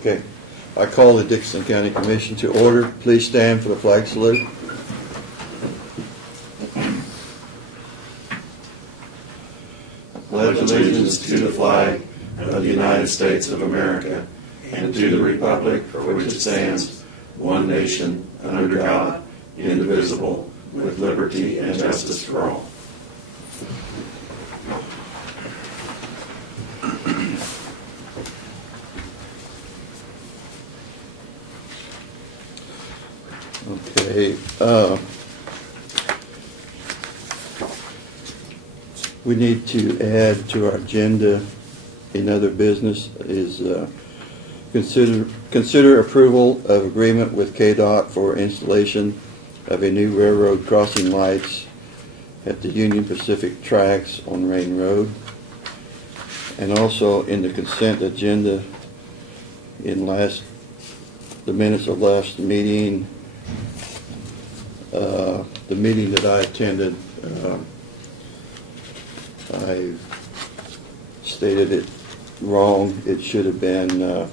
Okay. I call the Dickinson County Commission to order. Please stand for the flag salute. Pledge allegiance to the flag of the United States of America and to the republic for which it stands, one nation, under God, indivisible, with liberty and justice for all. Okay. We need to add to our agenda in other business is consider approval of agreement with KDOT for installation of a new railroad crossing lights at the Union Pacific tracks on Rain Road. And also in the consent agenda in the minutes of last meeting, the meeting that I attended, I stated it wrong. It should have been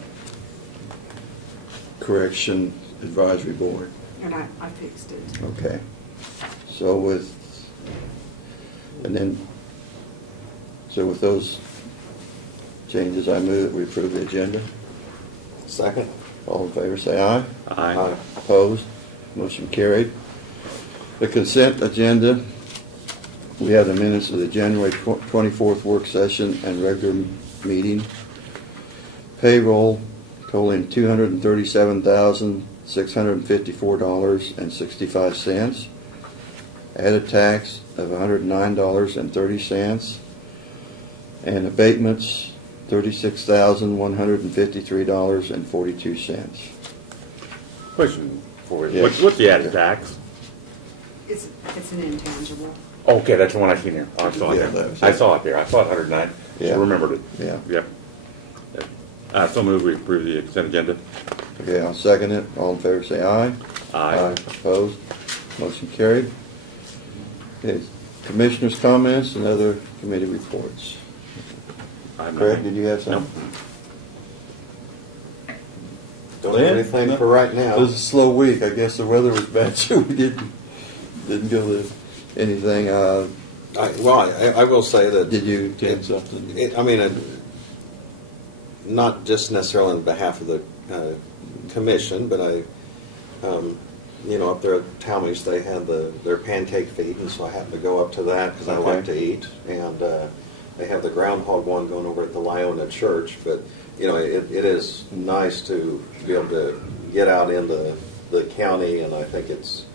Correction Advisory Board. And I fixed it. Okay. So with those changes, I move that we approve the agenda. Second. All in favor, say aye. Aye. Opposed? Motion carried. The consent agenda, we have the minutes of the January 24th work session and regular meeting. Payroll totaling $237,654.65. Added tax of $109.30. And abatements $36,153.42. Question for you. Yes. What's the added tax? It's an intangible. Okay, that's the one I seen here. Oh, I saw it Yeah, there. that was I it. saw it there. I saw it 109. Yeah. So remembered it. Yeah. Yep. So move we approve the consent agenda. Okay, I'll second it. All in favor say aye. Aye. Opposed? Motion carried. Okay, Commissioners' comments and other committee reports. Craig, did you have something? Don't have anything for right now. It was a slow week. I guess the weather was bad, so we didn't go to anything. I will say that. Did you attend something? Not just necessarily on behalf of the commission, but up there at Talmadge, they had their pancake feed, and so I happened to go up to that because I like to eat. And they have the groundhog one going over at the Lyona Church, but it is nice to be able to get out into the county, and I think it's,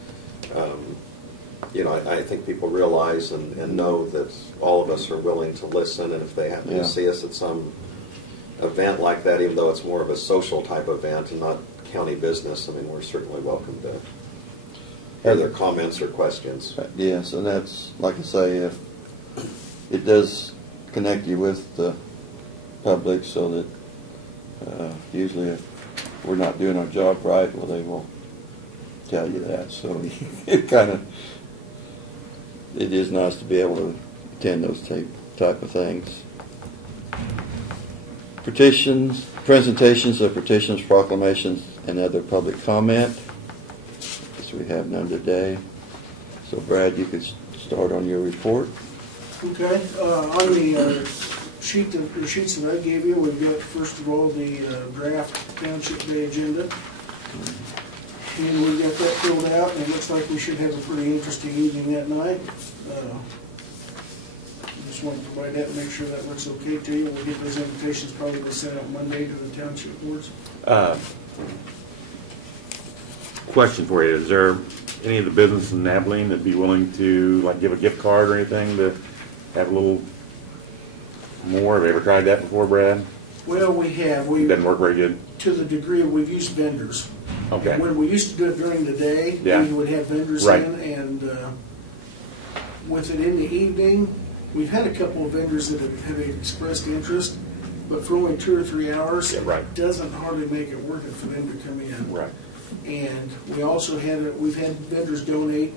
I think people realize and know that all of us are willing to listen, and if they happen to see us at some event like that, even though it's more of a social type event and not county business, we're certainly welcome to hear their comments or questions. Yes, and that's, like I say, if it does connect you with the public so that usually if we're not doing our job right, well, they will tell you that. So it is nice to be able to attend those type of things. Presentations of petitions, proclamations, and other public comment. Guess we have none today. So Brad, you could start on your report. Okay. On the sheets that I gave you, we've got first of all the draft Township Day agenda, and we've got that filled out, and it looks like we should have a pretty interesting evening that night. Just want to provide that and make sure that looks okay to you. We'll get those invitations probably sent out Monday to the township boards. Question for you. Is there any of the business in Abilene that'd be willing to give a gift card or anything to have a little more? Have you ever tried that before, Brad? Well, we have. It doesn't work very good? To the degree we've used vendors. Okay. When we used to do it during the day, we would have vendors in, and with it in the evening, we've had a couple of vendors that have expressed interest, but for only 2 or 3 hours, it doesn't hardly make it worth it for them to come in. Right. And we also we've had vendors donate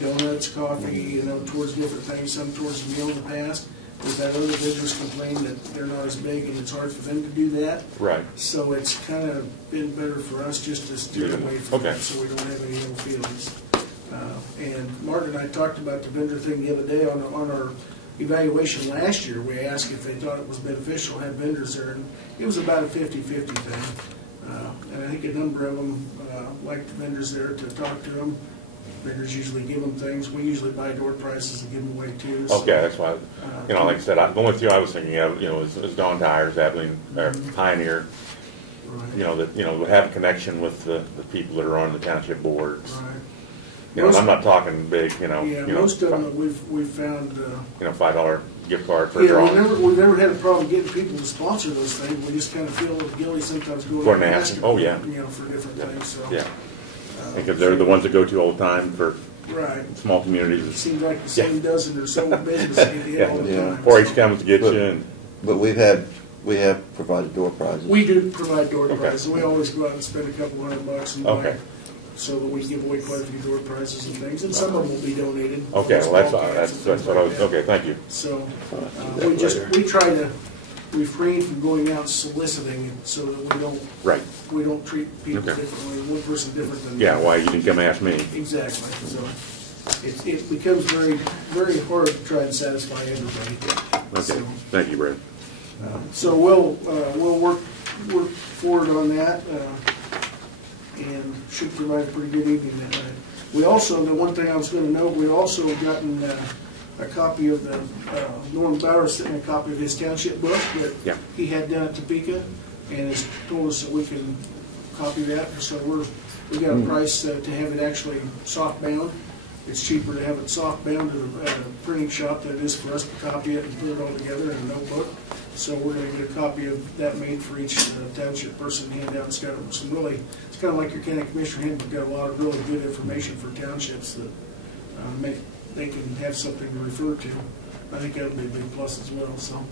donuts, coffee, towards different things, some towards the meal in the past. We've had other vendors complain that they're not as big and it's hard for them to do that. Right. So it's kind of been better for us just to steer away from Okay. that so we don't have any ill feelings. And Martin and I talked about the vendor thing the other day on our evaluation last year. We asked if they thought it was beneficial to have vendors there, and it was about a 50-50 thing. And I think a number of them liked the vendors there to talk to them. Vendors usually give them things. We usually buy door prices and give them away too. So, Okay, that's why, like I said, going with you, I was thinking of, is Dawn Tires, Abilene, or Pioneer, right. that, would have a connection with the people that are on the township boards. Right. And I'm not talking big, Yeah, most of them we've found. $5 gift card for a Yeah, drawing. we've never had a problem getting people to sponsor those things. We just kind of feel a little guilty sometimes going Going and to asking. ask. Oh, yeah. For different things. So. Yeah, because they're the ones that go to all the time for Right. small It communities. seems like the same dozen or so business they get all the Yeah. time. 4-H comes to get you, and But we have provided door prizes. We do provide door Okay. prizes. We always go out and spend a couple $100 and Okay. so that we give away quite a few door prizes and things, and some of them will be donated. okay, well, that's Small cats and what things I like was, that. okay, thank you. So That we try to refrain from going out soliciting it so that Right, we don't treat people Okay. differently, one person different than the yeah, other. why you didn't come ask me? Exactly. So it becomes very, very hard to try and satisfy everybody. Okay, So, thank you, Brad. So we'll work forward on that, and should provide a pretty good evening that night. We also, the one thing I was going to note, we also gotten a copy of the Norm Bauer sent me a copy of his township book that Yeah. he had down at Topeka, and has told us that we can copy that. So we got a price to have it actually soft bound. It's cheaper to have it soft bound at a printing shop than it is for us to copy it and put it all together in a notebook. So we're going to get a copy of that made for each township person to hand out. It's got some really, it's kind of like your county commissioner handbook, got a lot of really good information for townships that they can have something to refer to. I think that'll be a big plus as well. So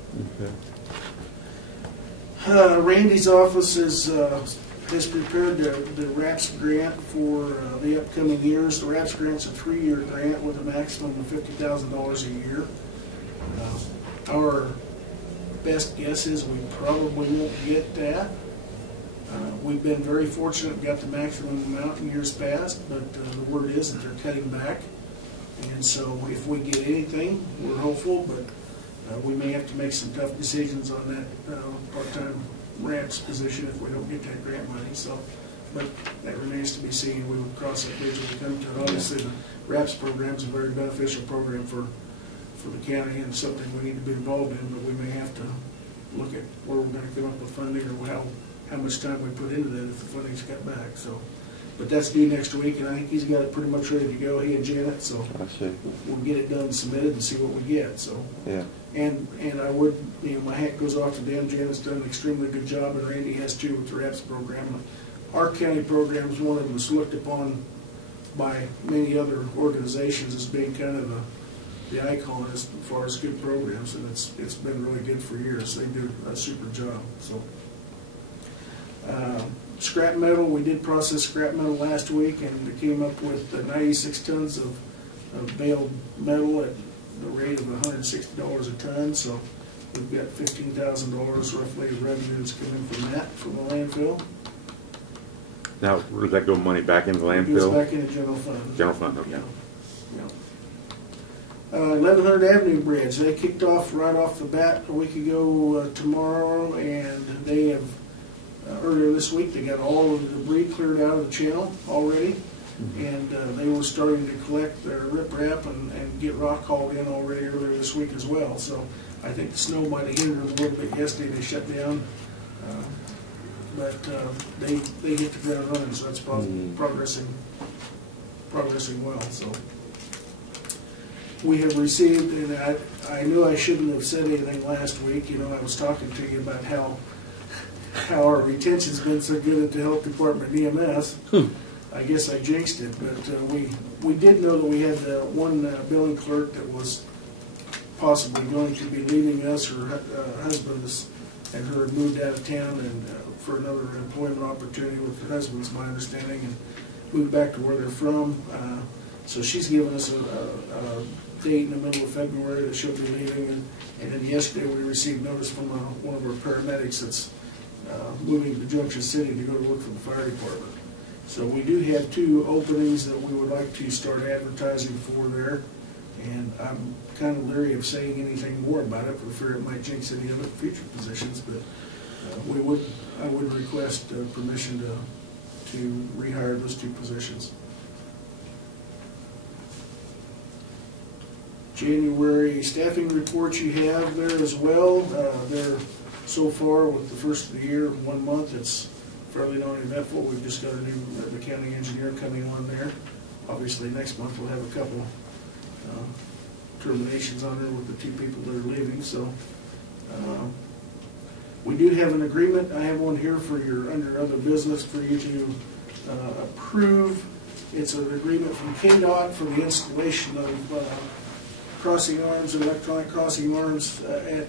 Randy's office has prepared the RAPS grant for the upcoming years. The RAPS grant's a 3-year grant with a maximum of $50,000 a year. Our best guess is we probably won't get that. We've been very fortunate, got the maximum amount in years past, but the word is that they're cutting back. And so if we get anything, we're hopeful, but we may have to make some tough decisions on that part-time RAPS position if we don't get that grant money. So, but that remains to be seen. We will cross that bridge when we come to it. Obviously, the RAPS program is a very beneficial program for the county and something we need to be involved in, but we may have to look at where we're going to come up with funding or how much time we put into that if the funding's cut back. So, but that's due next week, and I think he's got it pretty much ready to go, he and Janet, so I see. we'll get it done and submitted and see what we get. So, Yeah. and I would, my hat goes off to them. Janet's done an extremely good job, and Randy has too with the RAPS program. Our county program is one of them that's looked upon by many other organizations as being kind of the icon as far as good programs, and it's been really good for years. They do a super job. So, scrap metal, we did process scrap metal last week, and it came up with 96 tons of baled metal at the rate of $160 a ton. So we've got $15,000 roughly of revenue that's coming from that, from the landfill. Now, where does that go money back into the It goes landfill? back into general fund. General fund, okay. Yeah. 1100 Avenue Bridge, they kicked off right off the bat a week ago tomorrow, and they have, earlier this week, they got all of the debris cleared out of the channel already, and they were starting to collect their riprap and get rock hauled in already earlier this week as well. So I think the snow might have hindered them a little bit yesterday. They shut down, but they hit the ground running, so that's progressing well. So we have received, and I knew I shouldn't have said anything last week. I was talking to you about how our retention's been so good at the health department and EMS. I guess I jinxed it, but we did know that we had one billing clerk that was possibly going to be leaving us. Her husband and her had moved out of town and for another employment opportunity with her husband's my understanding, and moved back to where they're from. So she's given us a date in the middle of February that she'll be leaving, and then yesterday we received notice from one of our paramedics that's moving to Junction City to go to work for the fire department. So we do have 2 openings that we would like to start advertising for there, and I'm kind of leery of saying anything more about it for fear it might jinx any other future positions, but I would request permission to rehire those 2 positions. January staffing reports you have there as well. They're so far with the first of the year, 1 month, it's fairly non-eventful. We've just got a new accounting engineer coming on there. Obviously next month we'll have a couple terminations on there with the 2 people that are leaving. So we do have an agreement. I have one here for your under other business for you to approve. It's an agreement from KDOT for the installation of crossing arms, electronic crossing arms at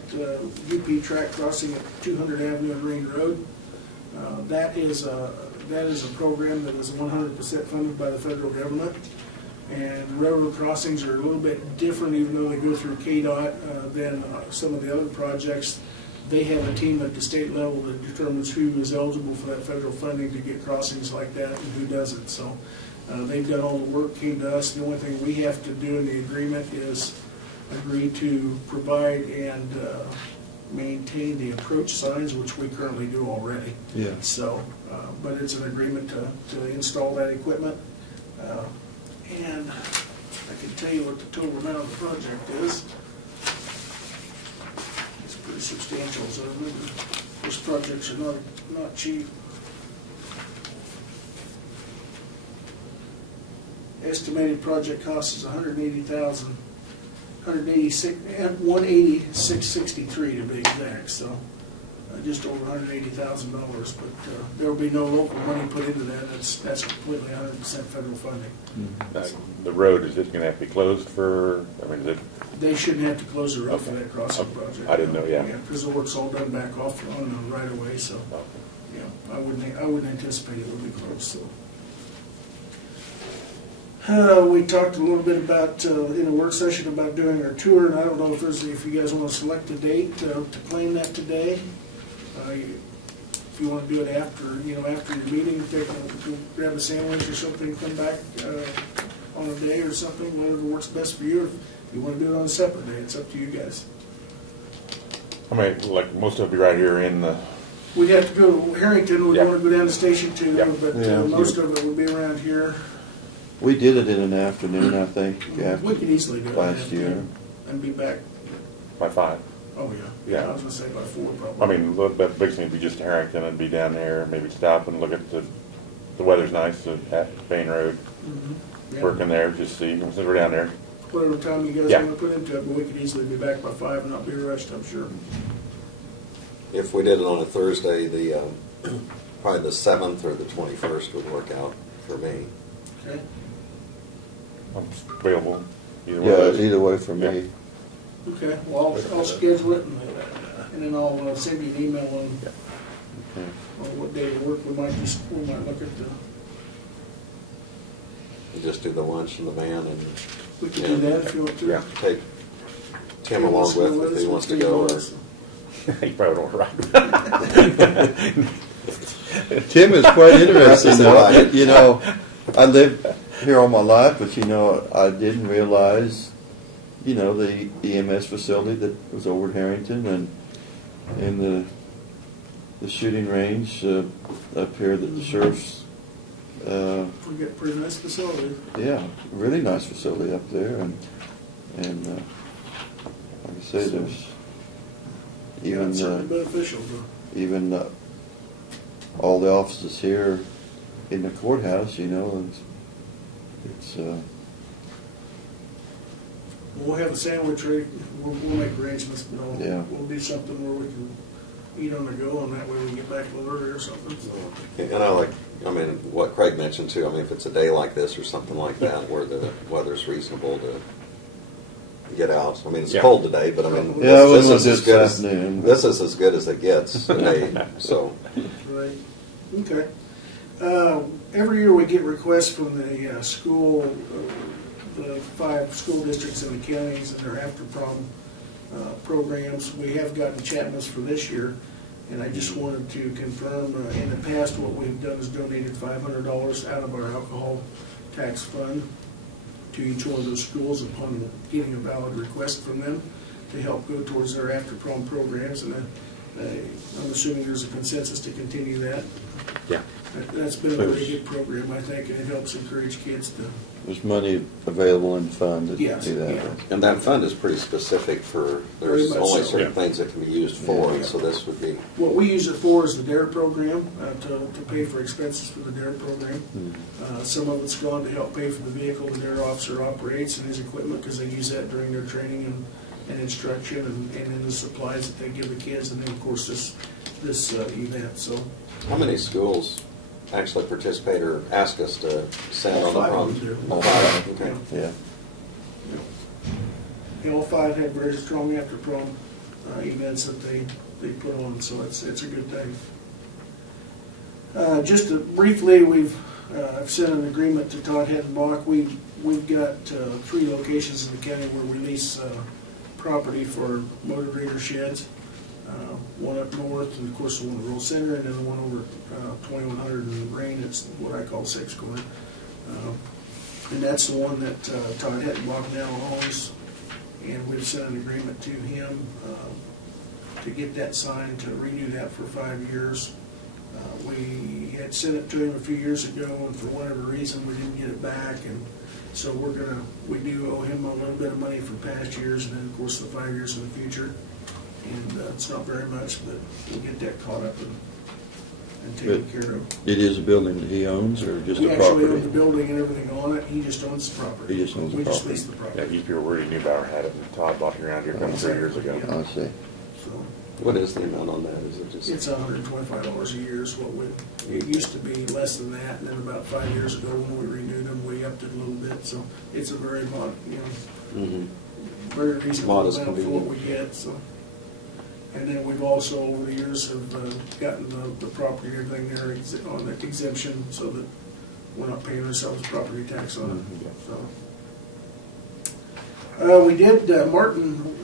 UP track crossing at 200 Avenue and Ring Road. That is a program that is 100% funded by the federal government. And railroad crossings are a little bit different, even though they go through KDOT than some of the other projects. They have a team at the state level that determines who is eligible for that federal funding to get crossings like that and who doesn't. So they've done all the work, came to us. The only thing we have to do in the agreement is agree to provide and maintain the approach signs, which we currently do already. Yeah. So, but it's an agreement to install that equipment. And I can tell you what the total amount of the project is. It's pretty substantial, so remember, those projects are not cheap. Estimated project cost is $180,000, $186,663 to be exact. So just over $180,000. But there will be no local money put into that. That's completely 100% federal funding. The road, is it going to have to be closed for? I mean, is it? They shouldn't have to close the road for that crossing project. I didn't know. Yeah. Because the work's all done back off on the right of way. So yeah, I wouldn't anticipate it would be closed. So. We talked a little bit about in a work session about doing our tour, and I don't know if you guys want to select a date to plan that today. If you want to do it after your meeting, grab a sandwich or something, come back on a day or something, whatever works best for you. If you want to do it on a separate day, it's up to you guys. I mean, like most of you right here in the. We'd have to go to Harrington. We'd want to go down to Station 2, but most of it would be around here. We did it in an afternoon, I think. We could easily do it last year and be back by 5. Oh yeah. I was gonna say by 4 probably. I mean, the big thing would be just Harrington and be down there, maybe stop and look at the weather's nice at Bain Road. Working there, just see since we're down there. Whatever time you guys want to put into it, but we could easily be back by 5 and not be rushed, I'm sure. If we did it on a Thursday, probably the 7th or the 21st would work out for me. Okay. I'm available. Either way for me. Okay. Well, I'll schedule it and then I'll send you an email on what day to work. We might look at the. You just do the lunch and the van, and we can do that if you want to. Yeah. Take Tim along with if he wants to go. He probably don't ride. Tim is quite interesting, though. I lived here all my life, but I didn't realize, the EMS facility that was over at Harrington and the shooting range up here that the sheriff's. We got a pretty nice facility. Yeah, really nice facility up there, and like I say, there's even beneficial. Even all the offices here in the courthouse, it's we'll have a sandwich ready. We'll make arrangements, but we'll do something where we can eat on the go, and that way we can get back a little earlier or something. And what Craig mentioned too. If it's a day like this or something like that, where the weather's reasonable to get out. It's cold today, but this is as good as it gets today. So. Right. Okay. Every year we get requests from the school the 5 school districts in the counties and their after-prom programs. We have gotten Chapman's for this year, and I just wanted to confirm, in the past, what we've done is donated $500 out of our alcohol tax fund to each one of those schools upon getting a valid request from them to help go towards their after-prom programs, and I'm assuming there's a consensus to continue that. Yeah. That's been a very good program, I think, and it helps encourage kids to. There's money available in the fund to Yes, do that. yeah. And that fund is pretty specific for, Very there's much only so. certain Yeah. things that can be used for, Yeah. and so this would be, What we use it for is the DARE program, to pay for expenses for the DARE program. Some of it's gone to help pay for the vehicle the DARE officer operates and his equipment, because they use that during their training and instruction, and in the supplies that they give the kids, and then, of course, this event, so. how many schools actually participate or ask us to send on the All 5 prom? of them do. All 5, okay. Yeah. And all 5 have very strong after-prom events that they put on, so it's a good thing. Just briefly, I've sent an agreement to Todd Hettenbach. We've got 3 locations in the county where we lease property for motor grader sheds. One up north, and of course the one at Rural Center, and then the one over 2100 in Rain. It's what I call 6 corner. And that's the one that Todd Hettenbach now owns. And we've sent an agreement to him to get that signed, to renew that for 5 years. We had sent it to him a few years ago, and for whatever reason we didn't get it back. And so we do owe him a little bit of money for past years, and then of course the 5 years in the future. And it's not very much, but we'll get that caught up and taken care of. It is a building that he owns, or just We a actually own the property? building and everything on it. He just owns the property. He just owns the We just property. lease the Yeah, property. you were worried Newbauer had it, and Todd bought it around here a couple, 3 years ago. Yeah. I see. So What is the amount on that? Is it just? it's $125 a year is what it used to be less than that, and then about 5 years ago when we renewed them, we upped it a little bit. So it's a very Mhm. very reasonable Modest, amount for what convenient. we get. So. And then we've also, over the years, have gotten the property and everything there on the exemption, so that we're not paying ourselves property tax on it. So we did, Martin.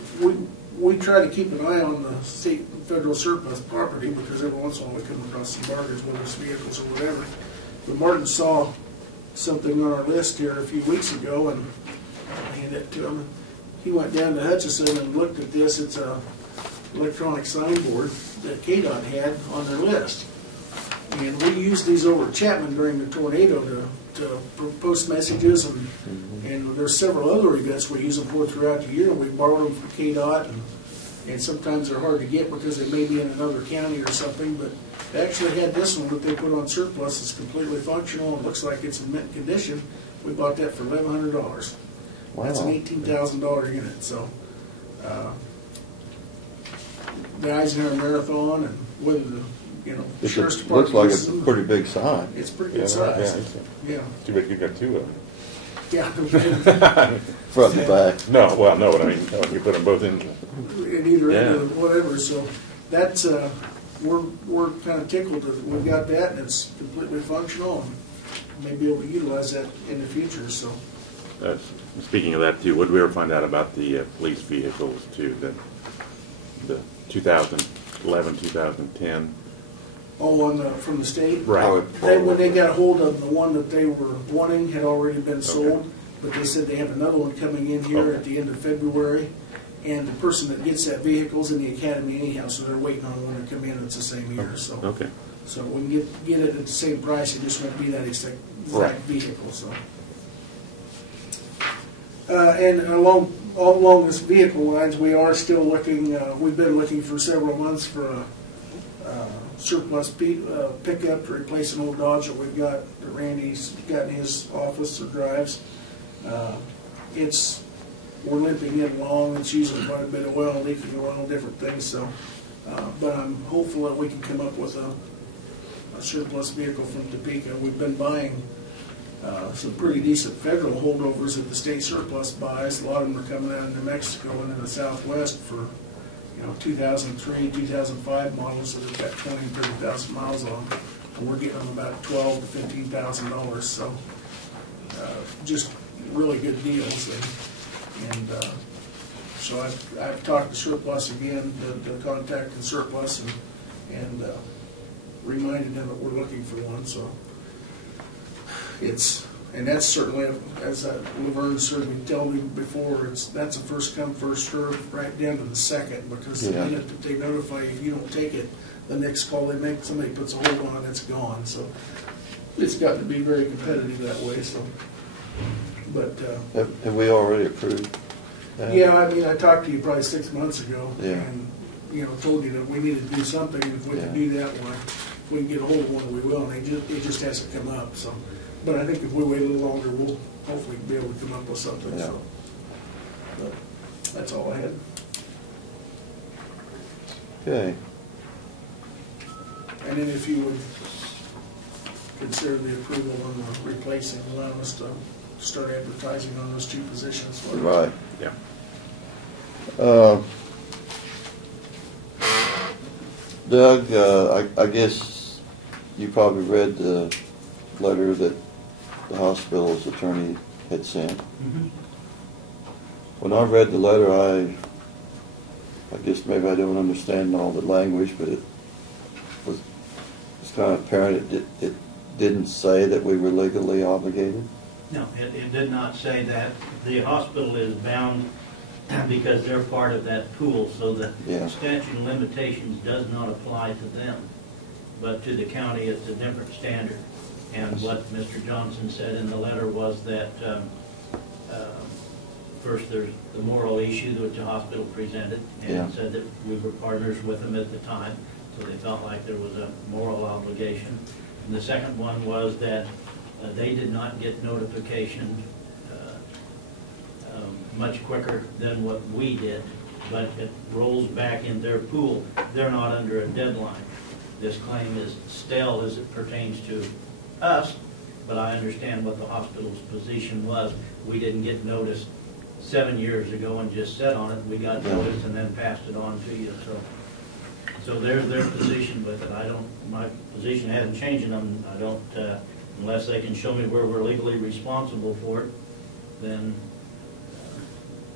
We try to keep an eye on the state and federal surplus property, because every once in a while we come across some bargains, whether it's vehicles or whatever. But Martin saw something on our list here a few weeks ago, and I handed it to him. He went down to Hutchison and looked at this. It's a electronic signboard that KDOT had on their list. And we used these over at Chapman during the tornado to post messages, and there's several other events we use them for throughout the year. We borrowed them from KDOT, and sometimes they're hard to get because they may be in another county or something, but they actually had this one that they put on surplus. It's completely functional and looks like it's in mint condition. We bought that for $1,100. That's an $18,000 unit. So the Eisenhower Marathon, and whether the sheriff's It department. looks like it's a pretty big sign. It's pretty good size. Yeah. Too bad you got 2 of them. Yeah. Front and back. No, well, no, but I mean, you put them both in. In either end Yeah. of whatever. So that's we're kind of tickled that we've got that, and it's completely functional, and may be able to utilize that in the future. So. Speaking of that too, what did we ever find out about the police vehicles too? The 2011, 2010. Oh, from the state? Right. When they got a hold of the one that they were wanting had already been sold, but they said they have another one coming in here at the end of February, and the person that gets that vehicle's in the academy anyhow, so they're waiting on one to come in that's the same year. So, Okay. so we can get it at the same price. It just won't be that exact vehicle. So, and all along this vehicle lines, we are still looking. We've been looking for several months for a surplus pickup to replace an old Dodge that we've got that Randy's got in his office or drives. We're limping it along. It's using quite a bit of oil, leaking oil, different things. So, but I'm hopeful that we can come up with a surplus vehicle from Topeka. We've been buying some pretty decent federal holdovers that the state surplus buys. A lot of them are coming out of New Mexico and in the Southwest for 2003, 2005 models that have got 20,000 and 30,000 miles on them, and we're getting them about $12,000 to $15,000. So just really good deals. And so I've talked to Surplus again, to contact the Surplus and reminded them that we're looking for one. So and that's certainly, as Laverne served me tell me before, that's a first come, first served, right down to the second, because the minute that they notify you, if you don't take it, the next call they make, somebody puts a hold on it, it's gone. So it's got to be very competitive that way. So, but have we already approved that? Yeah, I mean, I talked to you probably 6 months ago, Yeah. and told you that we needed to do something, and if we could do that one, if we can get a hold of one, we will. And it just hasn't come up. So, but I think if we wait a little longer, we'll hopefully be able to come up with something. Yeah. So, but that's all I had. Okay. And then if you would consider the approval on the replacing, allowing us to start advertising on those two positions. Right. Yeah. Doug, I guess you probably read the letter that the hospital's attorney had sent. Mm-hmm. When I read the letter, I guess maybe I don't understand all the language, but it's kind of apparent it didn't say that we were legally obligated. No, it did not say that. The hospital is bound because they're part of that pool, so the statute of limitations does not apply to them. But to the county, it's a different standard. And what Mr. Johnson said in the letter was that first there's the moral issue that the hospital presented, and said that we were partners with them at the time, so they felt like there was a moral obligation. And the second one was that they did not get notification much quicker than what we did, but it rolls back in their pool. They're not under a deadline. This claim is stale as it pertains to us, but I understand what the hospital's position was. We didn't get notice 7 years ago and just sat on it. We got notice and then passed it on to you. So there's their position with it. My position hasn't changed, and I don't, unless they can show me where we're legally responsible for it, then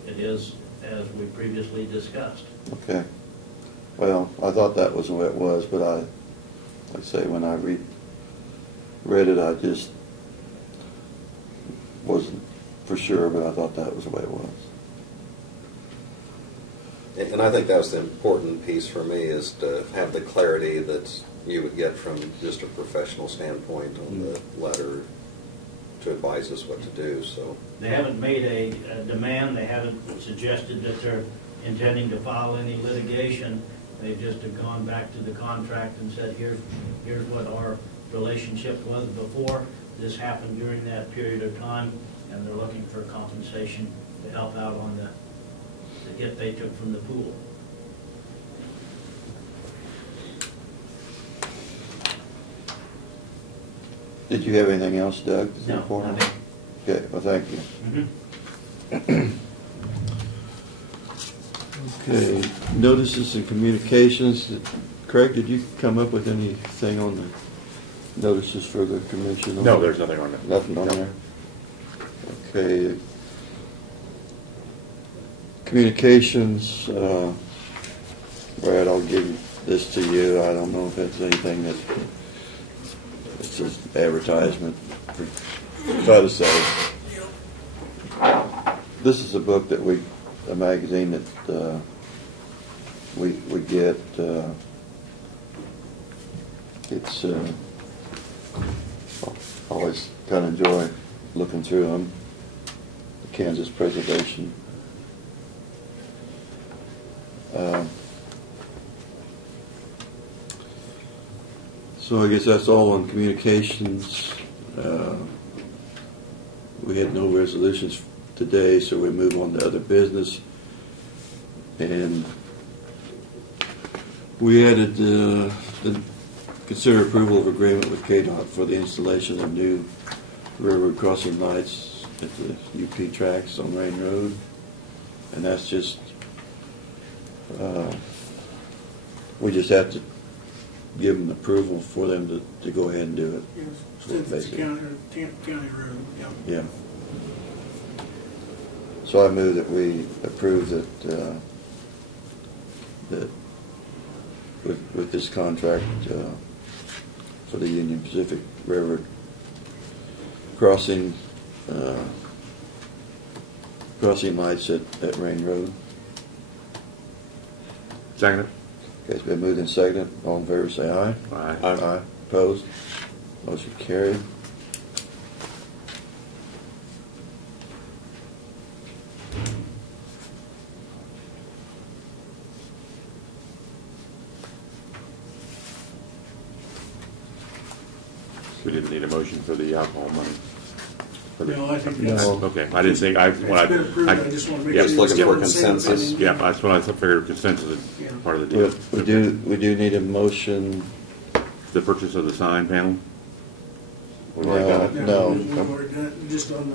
it is as we previously discussed. Okay. Well, I thought that was the way it was, but like I say, when I read it, I just wasn't for sure, but I thought that was the way it was. And I think that was the important piece for me, is to have the clarity that you would get from just a professional standpoint on the letter to advise us what to do. So they haven't made a demand. They haven't suggested that they're intending to file any litigation. They've just gone back to the contract and said, here's what our relationship was before. This happened during that period of time, and they're looking for compensation to help out on the hit they took from the pool. Did you have anything else, Doug? No, nothing. Okay, well, thank you. Okay, notices and communications. Craig, did you come up with anything on the notices for the commission? No, there's nothing on that. Nothing on there? Okay. Communications, Brad, I'll give this to you. I don't know if it's anything that it's just advertisement for try to say. This is a book that a magazine that we get. It's always kind of enjoy looking through them. The Kansas Preservation. So I guess that's all on communications. We had no resolutions today, so we move on to other business. And we added the consider approval of agreement with KDOT for the installation of new railroad crossing lights at the UP tracks on Rain Road. And that's just, we just have to give them approval for them to go ahead and do it. Yes, since it's a county road, yeah. Yeah. So I move that we approve that, that with this contract for the Union Pacific Railroad crossing lights at Rain Road. Second. Okay, it's been moved and seconded. All in favor say aye. Aye. Aye. Opposed? Motion carried. We didn't need a motion for the alcohol money. No, I think No. that's, Okay, I didn't think, it's been approved, I just want to make yeah, sure. Just you're looking still for in the same consensus. opinion. Yeah, that's what I figured consensus is Yeah. part of the deal. We do need a motion. The purchase of the sign panel? We already got it? Yeah, No. We've already done it, just on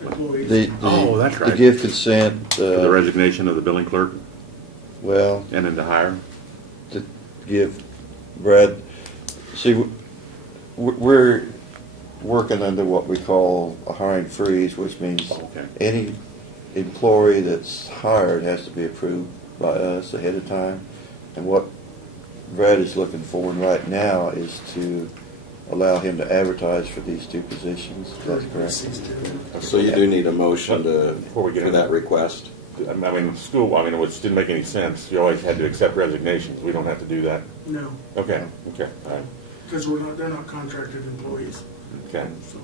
the employees. Oh, that's The right. give consent, For the resignation of the billing clerk well, and then to hire? to give Brad, see, we're working under what we call a hiring freeze, which means Okay. any employee that's hired has to be approved by us ahead of time. And what Brad is looking for right now is to allow him to advertise for these two positions. That's correct. So you do need a motion Before we get for into that request? I mean, school, I mean, which didn't make any sense. You always had to accept resignations. We don't have to do that. No, Okay, all right, because they're not contracted employees. okay. So,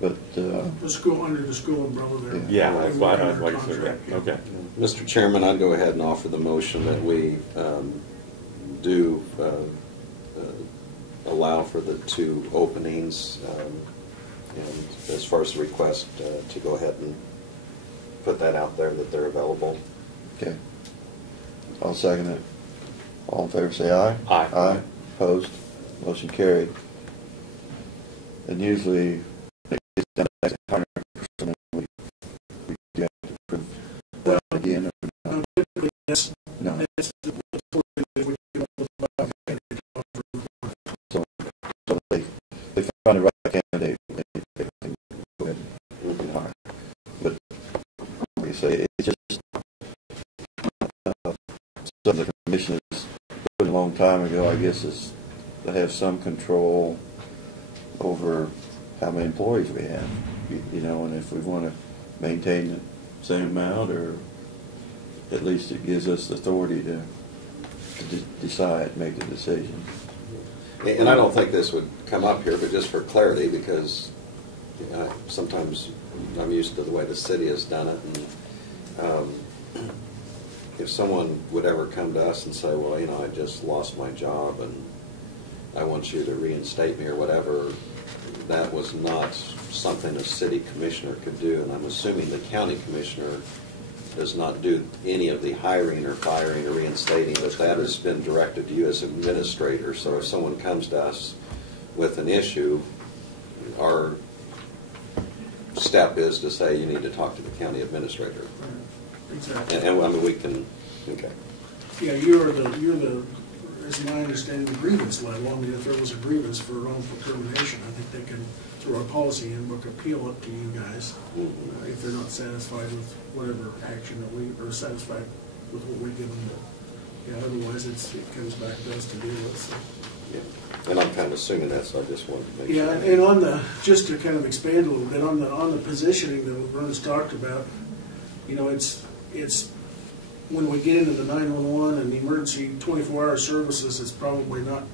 But the school, under the school umbrella there. Yeah, that's why, Under like I said, contract, yeah, okay. Mr. Chairman, I'd go ahead and offer the motion that we do allow for the two openings, and as far as the request, to go ahead and put that out there that they're available. okay, I'll second it. All in favor say aye. Aye. Aye. Opposed? Motion carried. And usually, it's done as a 100%, we do have to approve that again. Typically, that's, No. that's the if we do So they find the right candidate, they can go ahead and hire. But like I say, it's just something the commissioners put a long time ago, I guess, is to have some control over how many employees we have, you know, and if we want to maintain the same amount, or at least it gives us the authority to decide, make the decision. And I don't think this would come up here, but just for clarity, because sometimes I'm used to the way the city has done it, and if someone would ever come to us and say, well, you know, I just lost my job and I want you to reinstate me or whatever, that was not something a city commissioner could do, and I'm assuming the county commissioner does not do any of the hiring or firing or reinstating, but that has been directed to you as administrator. So if someone comes to us with an issue, our step is to say you need to talk to the county administrator. exactly. And I mean, we can, okay. Yeah, you're the, as my understanding, the grievance level. I mean, if there was a grievance for wrongful termination, I think they can, through our policy handbook, appeal it to you guys if they're not satisfied with whatever action that we, or satisfied with what we give them. Yeah, otherwise it comes back to us to deal with. So. Yeah. And I'm kind of assuming that, so I just wanted to make sure. Yeah, and on the, just to kind of expand a little bit, on the positioning that Vern's talked about, you know, it's when we get into the 911 and the emergency 24-hour services, it's probably not,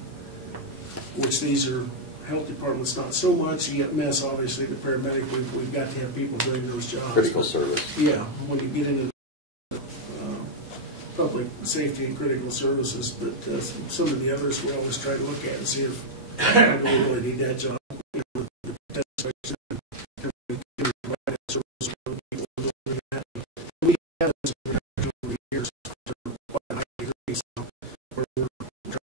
which these are health departments not so much. You get MES, obviously, the paramedic, we've got to have people doing those jobs. Critical service. Yeah, when you get into public safety and critical services, but some of the others we always try to look at and see if do we really need that job. We have this over the years to quite a high degree, so we're trying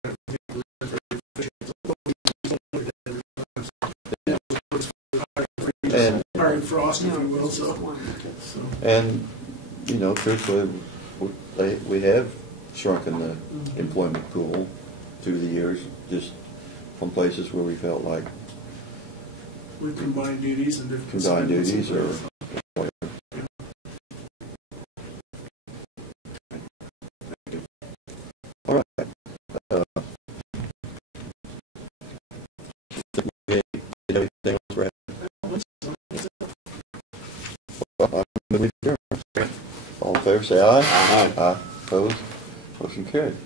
to think we're very efficient. And- hiring Frost, if you will, so. And, you know, truthfully, we have shrunken the employment pool through the years, just from places where we felt like With combined duties and different. combined duties or whatever. have anything else, Brad? Well, I'm going to adjourn. All in favor, say aye. Aye. Aye. Opposed? Motion carried.